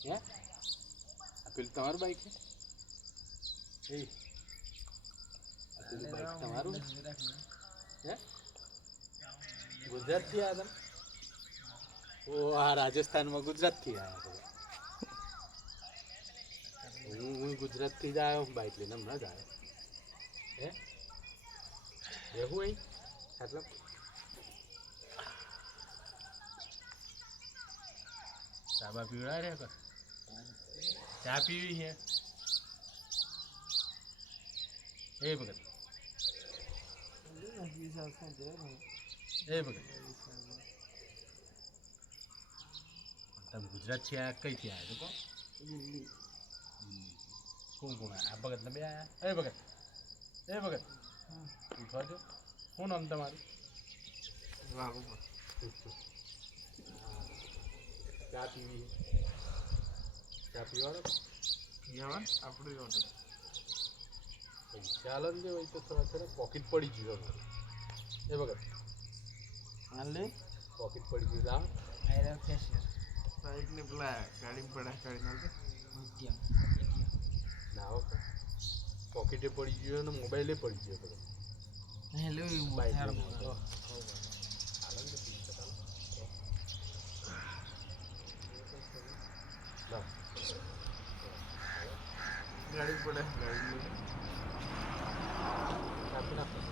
હે આ પેલું તમારું બાઈક છે એ આ પેલું બાઈક તમારું હે ગુજરાતથી આવ્યા તમે ઓ આ રાજસ્થાનમાં ગુજરાતથી આવ્યા તમે હું ગુજરાતથી જ આવ્યો બાઈક લઈને હમણાં જ આવ્યો હે રહેવું અહીં મતલબ સાબા પીવડા રે ચા પીવી છે એ ભગત એ ભગત તમે ગુજરાતથી આવ્યા કઈથી આવ્યા તો દિલ્હી કોણ કોણ આ ભગત ને બે આવ્યા એ ભગત ઉઠવા દો શું નામ તમારું ચા પીવી ચા પીવાડો આપણું ઓર્ડર પૈસા આલન જે હોય તો થોડા થોડા પોકેટ પડી ગયું એ વખત હાલે પોકેટ પડી ગયું બાઈક ને પેલા ગાડી પડા કાઢી નાખે ના હો પોકેટે પડી ગયો અને મોબાઈલે પડી ગયો બધો હેલો બાઈક ગાડી પડે ગાડી આપી નાખો